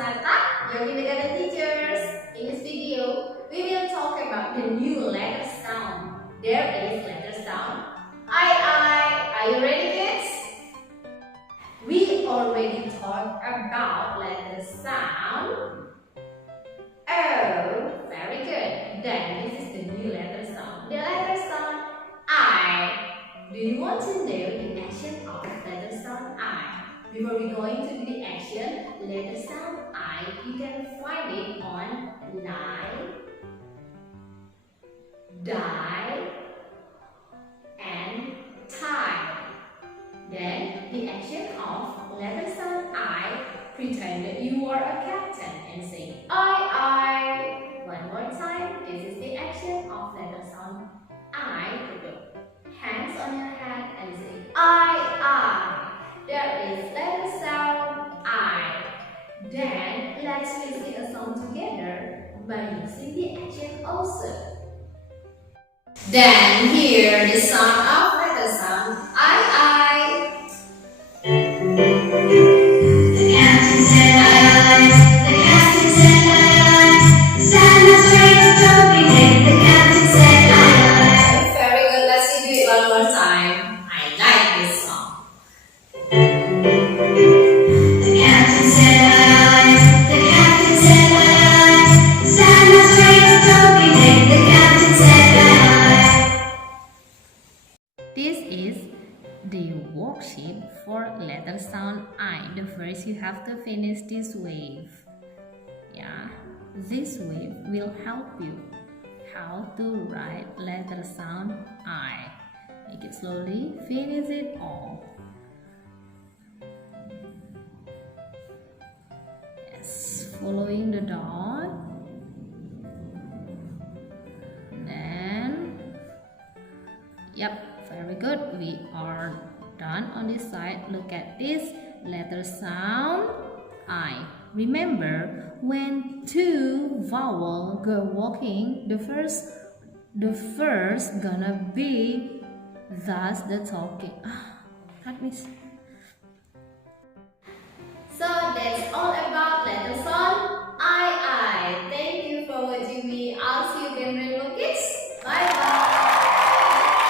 Nata, your kindergarten teachers. In this video, we will talk about the new letter sound. There is letter sound I. Are you ready, kids? We already talked about letter sound O. Very good. Then this is the new letter sound. The letter sound I. Do you want to know the action of letter sound I? Before we go into the action, letter sound I, you can find it on lie, die, and tie. Then the action of letter sound I, pretend that you are a captain and say I. One more time, this is the action of letter sound I. Put your hands on your head and say I. There is letter sound I. Then let's sing a song together by using the action also. Then hear the sound of letter sound I. The captain said I. The captain said I. Stand up straight, don't be late. The captain said I. Very good. Let's do it one more time. I like this song. The captain said I. The captain said I. Stand up straight, don't be late. The captain said I. This is the worksheet for letter sound I. The first you have to finish this wave. Yeah, this wave will help you how to write letter sound I. Make it slowly, finish it all. Yes, following the dot. Then, yep, very good. We are done on this side. Look at this letter sound I. Remember, when two vowels go walking, the first gonna be thus the talking. That means. So that's all about